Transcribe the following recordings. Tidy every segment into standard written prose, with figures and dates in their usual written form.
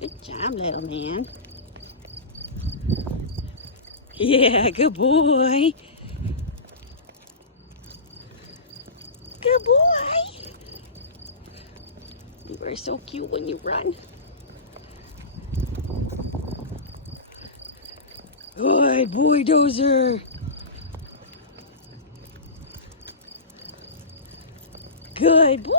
Good job, little man. Yeah, good boy. Good boy. You are so cute when you run. Good boy, Dozer. Good boy.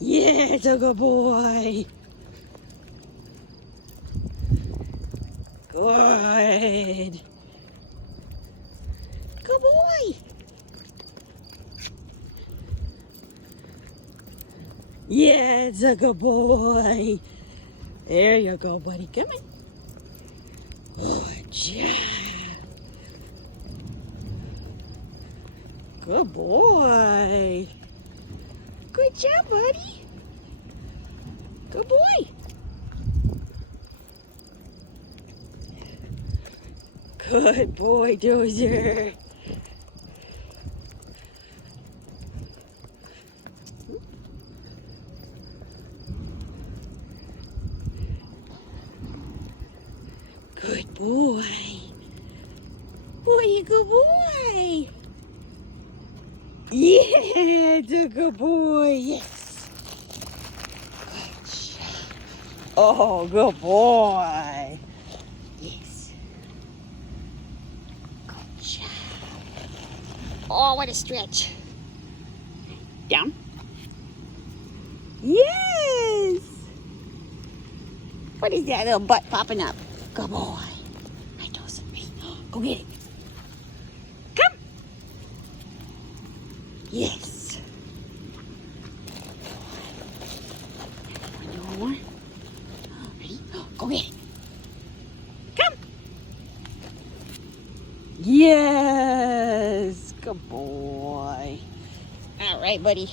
Yeah, it's a good boy. Good. Good boy. Yeah, it's a good boy. There you go, buddy. Come on. Good job. Good boy. Good job, buddy. Good boy. Good boy, Dozer. Good boy. Boy, you good boy. Yeah, it's a good boy. Yes. Good job. Oh, good boy. Yes. Good job. Oh, what a stretch. Down. Yes. What is that little butt popping up? Good boy. I told somebody. Go get it. Come. Yes. One more. Ready? Go get it. Come. Yes. Good boy. All right, buddy.